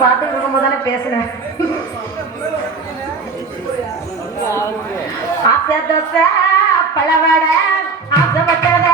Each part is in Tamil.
பார்த்துட்டு இருக்கும் போதானே பேசுனேன். ஆசை தோசை பழவடை ஆசைப்பட்டத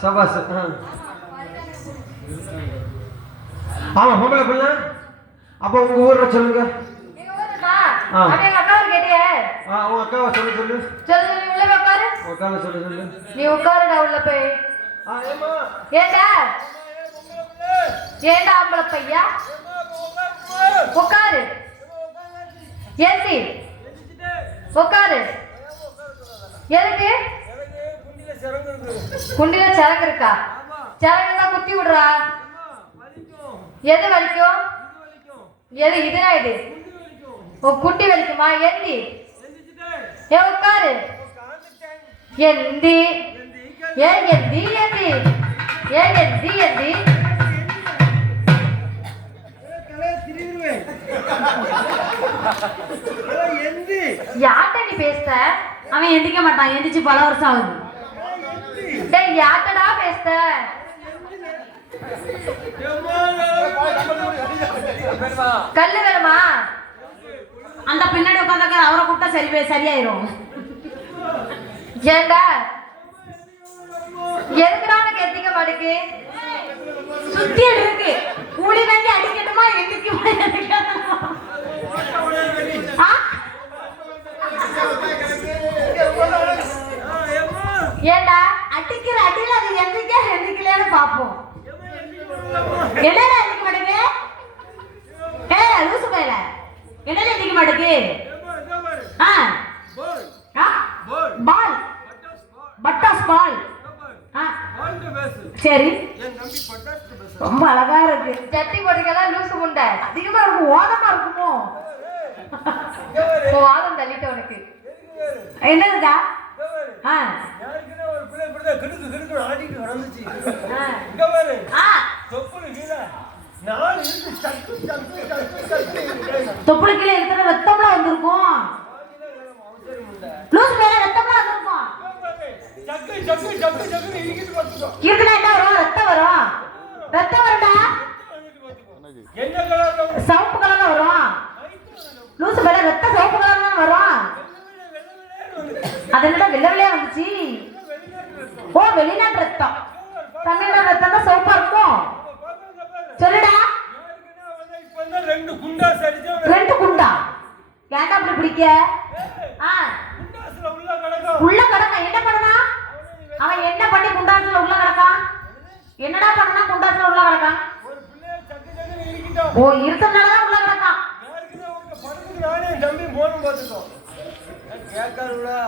சபாஸ். ஆமா பொம்பளை பிள்ளை. அப்ப உங்க ஊர்ல சொல்லுங்க. உங்க அக்காவை சொல்லு சொல்லு சொல்லு. உள்ள உட்காரு. உட்கார சொல்லு சொல்லு. நீ உட்காருடா உள்ள போய். ஏண்டா ஏண்டா ஆம்பளை பையா உட்காரு. ஏந்தி உட்காரு. எதுக்கு? குண்டில சரக்கு இருக்கா? சரக்கு தான் குத்தி விடுறா. எது வலிக்கும்? எது இதுனா இது? குண்டி வலிக்குமா? எந்தி ஏ உட்காரு. எந்தி ஏ எந்தி எந்தி ஏ எந்தி எந்தி யார்கிட்ட நீ பேசுற? அவன் எந்திக்க மாட்டான். எந்திச்சு பல வருஷம் ஆகுது. டேய் யார்ட்டடா பேசுற? கல்லு வேணுமா? அந்த பின்னாடி உட்காந்துக்க அவரை கூப்பிட்டா சரியாயிரும். ஏண்டா எதுக்குடா உனக்கு எத்திக்க மாட்டேக்கு? சுத்தி இருக்கு. கூலி வாங்கி அடிக்கணுமா எந்திக்குமா? ஏண்டா அடிக்கிற அடியில அது எந்திக்கலையான்னு பாப்போம். என்னடா எந்திக்க மாட்டேங்குது? லூசு பையல என்னடா எந்திக்க மாட்டேங்குது? பால் பட்டாஸ் பால். சரி ரொம்ப அழகா இருக்கு. சட்டி போட்டுக்கலாம். லூசு முண்டை அதிகமா இருக்கும். ஓதமா இருக்குமோ? வாதம் தள்ளிட்டு உனக்கு என்னதுடா? தொப்புளு கீழே இருக்கிற ரத்தம்லாம் வந்திருக்கும். லூசு மேல ரத்தம்லாம் வந்திருக்கும். இருக்குன்னா என்ன வரும்? ரத்தம் வரும். ரத்தம் வரும்டா. சவப்பு கலர்ல வரும். லூசு மேல அது என்னடா வெள்ளை வெள்ளையா வந்துச்சு? ஓ வெளிநாட்டு ரத்தம். தமிழ்நாடு ரத்தம் தான் சோப்பா இருக்கும். சொல்லுடா. ரெண்டு குண்டாஸ் அடிச்சா ரெண்டு குண்டா ஏன்டா அப்படி பிடிக்க? குண்டாஸ்ல உள்ள கிடக்கும். உள்ள கிடக்க என்ன பண்ணனா? அவன் என்ன பண்ணி குண்டாஸ்ல உள்ள கிடக்கான்? என்னடா பண்ணனா குண்டாஸ்ல உள்ள கிடக்கான்? ஒரு பிள்ளைய சக்கு சக்குன்னு இறுக்கிட்டான். ஓ இருக்கறனால தான் உள்ள கிடக்கான். யாருக்குன்னா உங்க படத்துக்கு நானே தம்பி போன் பார்த்துட்டோம். கேட்காருடா.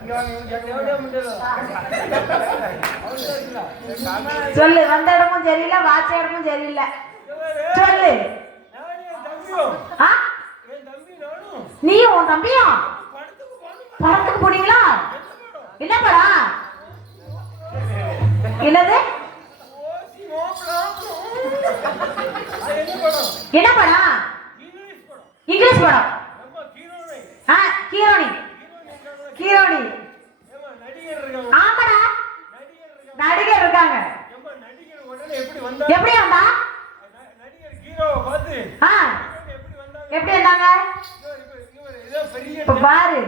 இங்க வாங்க இங்க கேட்கவே முடியல. சொல்லு. வந்த இடமும் சரியில்லை, வாச்ச இடமும் சரியில்லை. சொல்லு. ஆ? நீயும் உன் தம்பியும் படத்துக்கு போனீங்களா? என்ன படம்? என்னது? என்ன படம்? இங்கிலீஷ் படம். கீரோனி. கீரோனி. ஆமாடா நடிகர் இருக்காங்க. எப்படி வந்தா? எப்படி வந்தாங்க? இப்ப பாரு.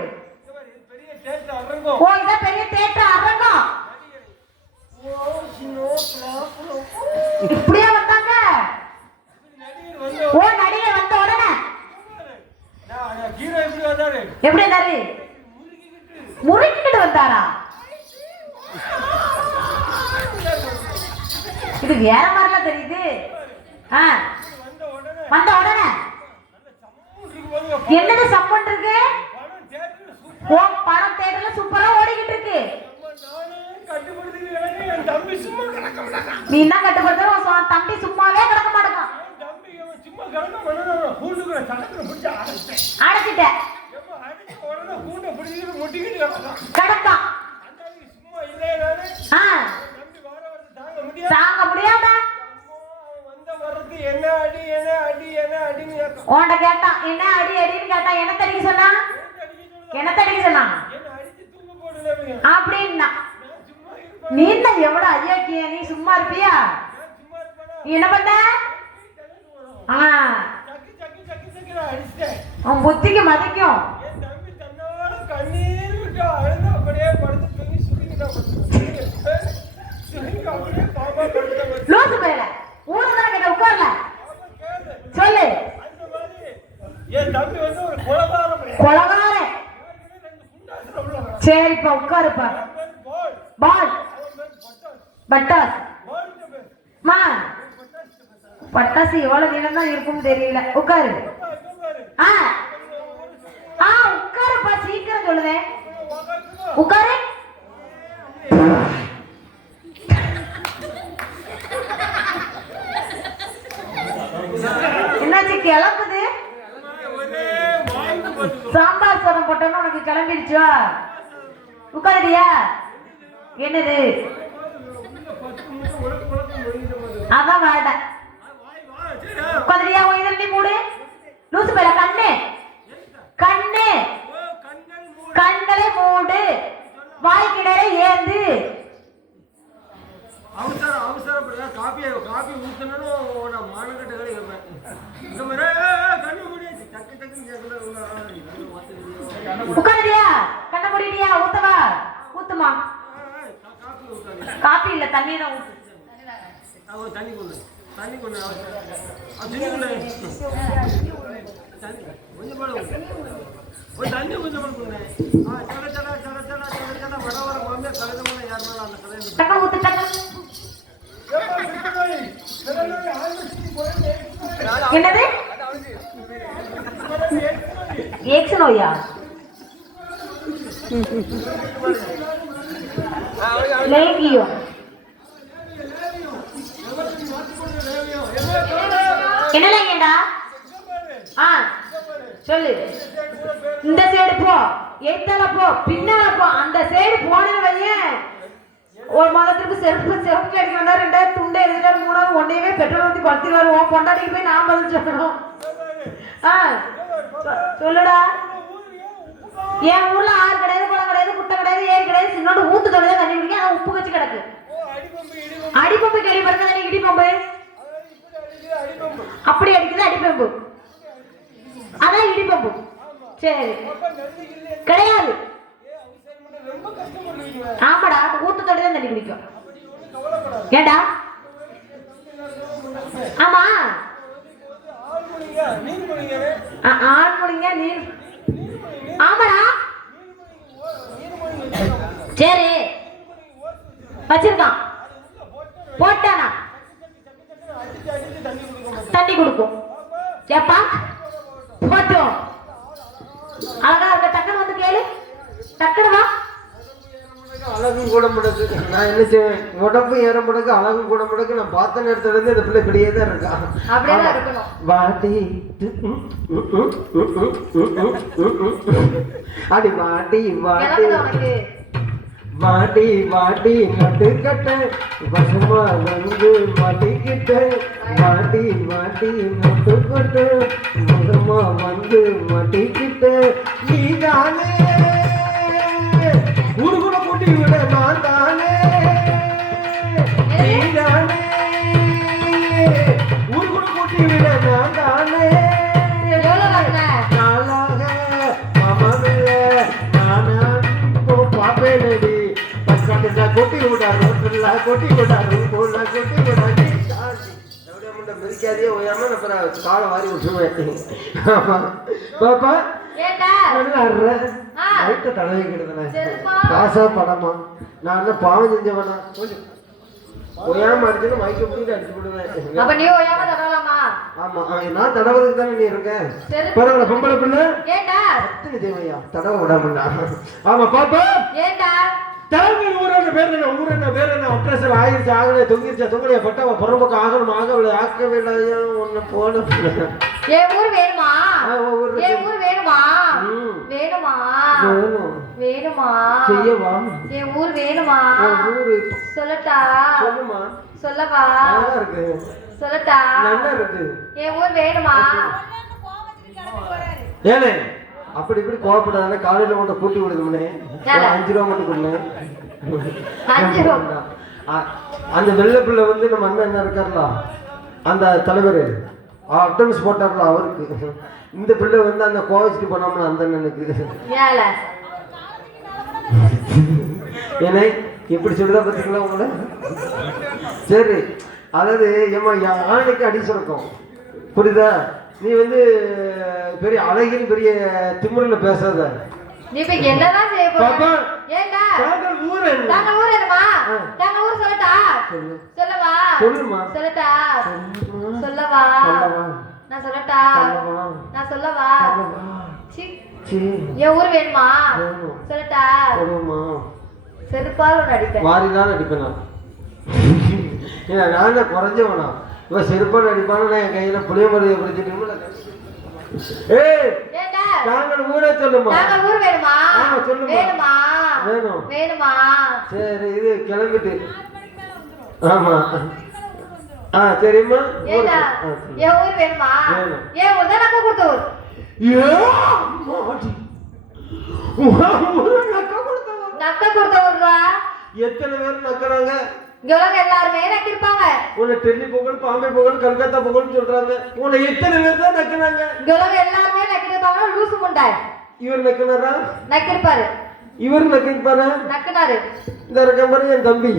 ஓ இதான் பெரிய தியேட்டர் அரங்கம். இப்படியா வந்தாங்க? ஓ நடிகர் வந்த உடனே எப்படி வந்தாரு? முறுக்கிட்டு வந்தாரா? இது வேற மாதிரிலாம் தெரியுது. வந்த உடனே என்னது சப்பன் இருக்கு? ஓ படம் தியேட்டர்ல சூப்பரா ஓடிக்கிட்டு இருக்கு. நீ என்ன கட்டுப்படுத்த? உன் தம்பி சும்மாவே கிடக்க மாட்டான். அடைச்சிட்ட கிடக்கான். தாங்க முடியாம என்ன அடி என்ன அடி என்ன அடின்னு உன்கிட்ட கேட்டான். என்ன அடி அடின்னு கேட்டான். என்ன தடிக்க சொன்னா? என்ன தடிக்க சொன்னா? அப்படின்னா நீ என்ன எவ்வளவு ஐயாக்கிய? நீ சும்மா இருப்பியா? நீ என்ன பண்ண? அவன் புத்திக்கு மதிக்கும். லூசு பேர ஊருக்கு தான் கேட்ட உட்கார்ல. சொல்லு. கொலகாரன். சரிப்பா உட்காருப்பா. பால் பட்டாஸ் மா பட்டாசு எவ்வளவு நீளம் தான் இருக்கும் தெரியல. உட்காரு. உட்காருப்பா சீக்கிரம் சொல்லுதேன். உட்காரு. என்னாச்சு கிளம்புது? சாம்பார் சாதம் போட்டோன்னு உனக்கு கிளம்பிடுச்சா? உட்காருடியா? என்னது? அதான் வேட. உட்காருடியா? இதழி மூடு. லூசு பேர கண்ணு கண்ணு கண்களை மூடு. வாய்க்கிடரை ஏந்து. அவசரப்பட காப்பி ஊத்தணும் மானக்கட்டை இந்த மாதிரி கண்ணு முடியாது. டக்கு டக்குன்னு உட்காருடியா? கண்ண முடியா? ஊத்தவா? ஊத்துமா? காப்பி இல்ல தண்ணி தான் ஊத்து. தண்ணி கொண்டு தண்ணி கொண்டு கொஞ்சம் போட ஒரு தண்ணி கொஞ்சம் கொடுங்க. வர வர மாமியா கலகமான யாருனாலும் அந்த கதை டக்கு ஊத்து. டக்கு. என்னது? ஏக்ஸ் நோயா? லேகியோ. என்ன லேகியடா? சொல்லு. இந்த சைடு போ, எத்தால போ, பின்னால போ. அந்த சைடு போனது வையேன் ஒரு மாதத்துக்கு செருப்பு அடிக்க வந்தா 2000 துண்டை எழுதிட்டாரு. 3வது ஒன்னையவே பெட்ரோல் ஊற்றி படுத்தி வருவோம். பொண்டாட்டிக்கு போய் நான் பதில் சொல்லணும். சொல்லுடா. என் ஊர்ல ஆறு கிடையாது, குளம் கிடையாது, குட்டை கிடையாது, ஏரி கிடையாது. சின்னோட ஊத்து தொலைதான் தண்ணி குடிக்க. ஆனா உப்பு வச்சு கிடக்கு. அடிப்பம்பு கேள்விப்படுத்த தண்ணி இடிப்பம்பு அப்படி அடிக்குது. அடிப்பம்பு அதான் இடிப்பம்பு. சரி கிடையாது. ஆமாடா ஊத்தத்தோட தான் தண்ணி குடிக்கும். ஏண்டா? ஆமா ஆண் முடிங்க நீர். ஆமாடா சரி வச்சிருக்கான் போட்டானா தண்ணி கொடுக்கும். ஏப்பா போட்டோம் அழகா இருக்க. டக்குனு வந்து கேளு. டக்குனு வா. அழகும் கூட முடக்கு. நான் என்ன செய்வேன்? உடம்பு ஏற முடக்கு, அழகும் கூட முடக்கு. நான் பார்த்த நேரத்துல இருந்து இந்த பிள்ளை இப்படியே தான் இருக்கா. அப்படியே இருக்கணும். வாட்டி அடி வாட்டி வாட்டி வாட்டி வாட்டி நட்டுக்கட்ட வசமா வந்து மாட்டிக்கிட்ட வாட்டி வாட்டி நட்டுக்கட்ட வசமா வந்து மாட்டிக்கிட்ட நீதானே ஊரு கூட கூட்டி விட நான் தானே நீதானே ஊரு கூட கூட்டி விட நான் தானே நாளாக மாமாவில்ல நானா பாப்பேனடி கொட்டி விடாரு கொட்டி விடாரு கொட்டி விடாது மிதிக்காதே ஓயாம நான் காலை வாரி விட்டுருவேன். பாப்பா லைட்ட தடவைக்கிடுதுண்ணே. காசா படமா? நான் என்ன பாவம் செஞ்சவனா? கொஞ்சம் ஓயாம அடிச்சுன்னு மயக்க முடிட்டு அடிச்சு விடுவேன். அப்ப நீ ஓயாம தடவலாமா? ஆமா நான் தடவதுக்கு தானே நீ இருக்க. பரவாயில்ல பொம்பளை பிள்ளை ஏண்டா அத்தனை தேவையா தடவை விடாமண்ணா. ஆமா பாப்பா ஏண்டா தலைமை ஊரான பேர் என்ன? ஊர் என்ன பேர் என்ன? அட்ரஸில் ஆயிடுச்சு ஆகலை தொங்கிருச்சா தொங்கலையா பட்டவா புறம்பக்கம் ஆகணும் ஆகவில்லை ஆக்கவே இல்லை ஒன்று போன என் ஊர் வேணுமா? என் ஊர் வேணுமா? வேணுமா? வேணுமா? செய்யவா? என் ஊர் வேணுமா? ஊரு சொல்லட்டா? சொல்லுமா. சொல்லவா? நல்லா இருக்கு. சொல்லட்டா? நல்லா இருக்கு. என் ஊர் வேணுமா? ஏனே அப்படி இப்படி கோவப்படாத. காலையில மட்டும் கூட்டி விடுதுமே 5 ரூபா மட்டும் கொடுங்க. 5 ரூபா அந்த வெள்ளை பிள்ளை வந்து நம்ம அண்ணன் என்ன இருக்காருல அந்த தலைவர் அட்டன்ஸ் போட்டார்ல அவருக்கு. இந்த பிள்ளை வந்து அந்த கோவிச்சுக்கு போனோம்னா அந்த அண்ணனுக்கு. ஏன்னா எப்படி சொல்லுதா பார்த்தீங்களா உங்களை? சரி அதாவது ஏமா யானைக்கு அடி சுரக்கும் புரியுதா? நீ வந்து பெரிய அழகின் பெரிய திமிரில் பேசாத. நீ இப்ப என்னதான் செய்ய போற? ஏண்டா தாங்கள் ஊர் என்ன? தாங்கள் ஊர் என்னமா? தாங்கள் ஊர் சொல்லட்டா? சொல்லவா? சொல்லுமா. சொல்லட்டா? சொல்லவா? நான் சொல்லட்டா? நான் சொல்லவா? சி என் ஊர் வேணுமா? சொல்லட்டா? சொல்லுமா. செருப்பால் அடிப்பேன். வாரிதான் அடிப்பேன் நான். நான் தான் குறைஞ்சவனா? இவன் செருப்பால் அடிப்பான நான் என் கையில புளிய மருதியை பிடிச்சிட்டு நாங்கள் ஊரே சொல்லுமா. நாங்கள் ஊர் வேணுமா? சொல்லுமா. வேணுமா? வேணும். வேணுமா? சரி இது கிளம்பிட்டு. ஆமா சரிம்மா. என் ஊர் வேணுமா? என் ஊர் தான் நக்க கொடுத்த ஊர். நக்க கொடுத்த ஊர்வா? எத்தனை பேர் நக்கிறாங்க? இங்க எல்லாருமே நக்கிருப்பாங்க. உன்னை டெல்லி புகழ் பாம்பே புகழ் கல்கத்தா புகழ்னு சொல்றாங்க. உன்னை எத்தனை பேர் தான் நக்கிறாங்க? இங்க எல்லாருமே நக்கிருப்பாங்க. லூசு முண்டாய் இவர் நக்கினாரா? நக்கிருப்பாரு. இவர் நக்கிருப்பாரா? நக்கினாரு. இந்த இருக்க மாதிரி என் தம்பி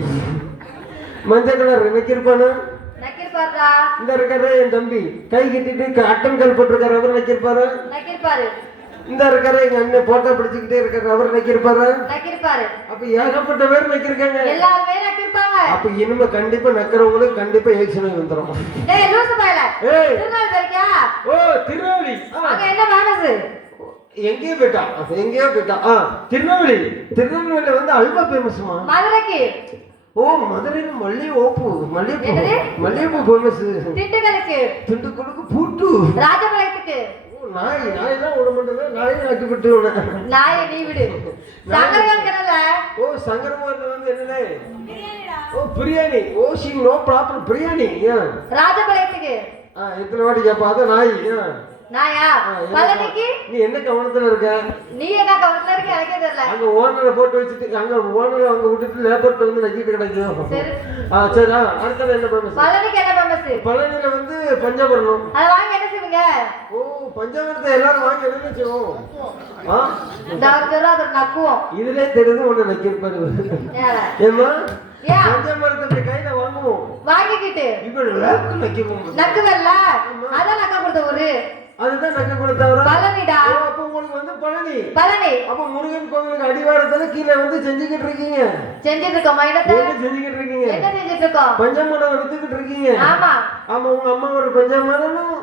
மஞ்சள் கலர் நக்கிருப்பானா? நக்கிருப்பாரா? இந்த இருக்காரு என் தம்பி கை கட்டிட்டு அட்டன் கல் போட்டிருக்காரு அவர் நக்கிருப்பாரா? நக்கிருப்பாரு. இந்த இருக்காரு எங்க அண்ணன் போட்டோ பிடிச்சுக்கிட்டே இருக்காரு அவர் நக்கிருப்பாரா? நக்கிருப்பாரு. அப்ப ஏகப்பட்ட பேர் நக்கிருக்காங்க. எல்லாருமே நக்கிருப்பாங்க. அப்ப இனிமே கண்டிப்பா நக்கிறவங்களுக்கு கண்டிப்பா ஏக்ஷன் வந்துரும். டேய் லூசு பயல. திருநெல்வேலி போறியா? ஓ திருநெல்வேலி. அங்க என்ன ஃபேமஸ்? எங்கேயோ போயிட்டா திருநெல்வேலி வந்து அல்வா ஃபேமஸ்மா. மதுரைக்கு. ஓ மதுரையில மல்லிகைப்பூ ஃபேமஸ். திண்டுக்கலுக்கு பூட்டு. ராஜபாளையத்துக்கு நாய் தான் விட மாட்டேன். நாயை நாட்டுப்பட்டு நாயை நீ விடு. சங்கரவாக்கறல. ஓ சங்கரவாக்கறல வந்து என்னனே? ஓ பிரியாணி. ஓ நோ ப்ராப்பர் பிரியாணி. ராஜபாளையத்துக்கு. எத்தனை வாட்டி கேப்பா அத நாய். நாயா என்ன பழனிக்கு நீ என்ன கவனத்துல இருக்க? நீ என்ன கவனத்துல இருக்க எனக்கே தெரியல. அங்க ஓனரை போட்டு வச்சுட்டு அங்க ஓனரை அங்க விட்டுட்டு லேபர்ட்ட வந்து நக்கிட்டு கிடைக்கும். சரி சரி அடுத்தது என்ன ஃபேமஸ்? பழனிக்கு என்ன ஃபேமஸ்? பழனியில வந்து பஞ்சாபரணம். அதை வாங்கி என்ன செய்வீங்க? ஓ பஞ்சாபரத்தை எல்லாரும் வாங்கி என்ன செய்வோம்? டாக்டர் அதை நக்குவோம். இதுலயே தெரிஞ்சு ஒண்ணு நக்கிருப்பாரு. ஏமா ஏன் பஞ்சாபரத்தை இப்படி கையில வாங்குவோம் வாங்கிக்கிட்டு இப்ப நக்கிவோம். நக்குவல்ல அதான் நக்க கொடுத்த ஊரு அதுதான் நக்க கொடுத்தவரா? பழனிடா. அப்ப உங்களுக்கு வந்து பழனி. பழனி அப்ப முருகன் கோவிலுக்கு அடிவாரத்துல கீழே வந்து செஞ்சுக்கிட்டு இருக்கீங்க. செஞ்சிட்டு இருக்கோம். என்ன செஞ்சுக்கிட்டு இருக்கீங்க? என்ன செஞ்சிட்டு இருக்கோம்? பஞ்சாமரம் வித்துக்கிட்டு இருக்கீங்க. ஆமா ஆமா உங்க அம்மா ஒரு பஞ்சாமரனும்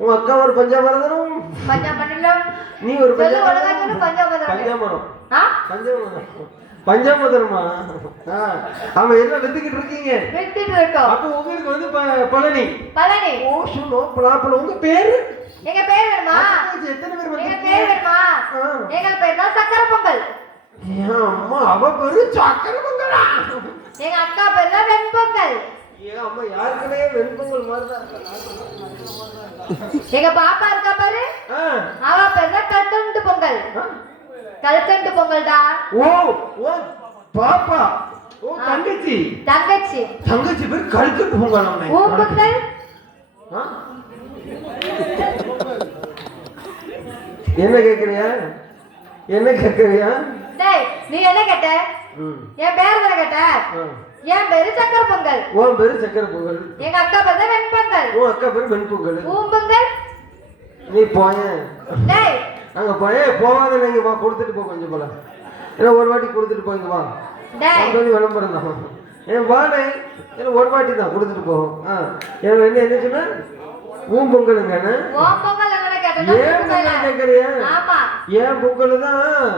உங்க அக்கா ஒரு பஞ்சாமரனும் பஞ்சாமரம் நீ ஒரு பஞ்சாமரம் பஞ்சாமரம் பஞ்சாமரம் பஞ்சாமரமா? ஆமா எல்லாம் வித்துக்கிட்டு இருக்கீங்க. வித்துட்டு இருக்கோம். அப்ப உங்களுக்கு வந்து பழனி. பழனி. ஓ சுனோ பலாப்பழம். உங்க பேரு? எங்க பேர் வேணுமா? எத்தனை பேர் எங்க பேர் வேணுமா? எங்க பேர் தான் சக்கரை பொங்கல். அம்மா அவ பேரு சக்கரை பொங்கலா? எங்க அக்கா பேர் தான் வெண்பொங்கல். அம்மா யாருக்குனே வெண்பொங்கல் மாதிரி தான் எங்க பாப்பா இருக்கா பாரு, அவ பேர் தான் கல்கண்டு பொங்கல். கல்கண்டு பொங்கல்டா. ஓ ஓ பாப்பா. ஓ தங்கச்சி. தங்கச்சி. தங்கச்சி பேர் கல்கண்டு பொங்கல். ஓ பொங்கல். என்ன கேக்குறியா? என்ன கேக்குறியா? டேய் நீ என்ன கேட்ட? என் பேர் தான கேட்ட? என் பேரு சக்கரை பொங்கல். உன் பேரு சக்கரை பொங்கல். எங்க அக்கா பேர் தான் வெண்பொங்கல். உன் அக்கா பேரு வெண்பொங்கல். உன் பொங்கல்? நீ போயேன். டேய் அங்க போயேன் போவாத. நீங்க வா கொடுத்துட்டு போ கொஞ்சம் போல. ஏன்னா ஒரு வாட்டி கொடுத்துட்டு போங்க வா. டேய் விளம்பரம் தான். ஏன் வாடே ஏன்னா ஒரு வாட்டி தான் கொடுத்துட்டு போவோம். என்ன சொன்ன? உன் பொங்கலுங்க. உன் பொங்கல் என்ன கேட்ட? ஏன் பொங்கல் கேக்குறியா? ஆமா ஏன் பொங்கல் தான்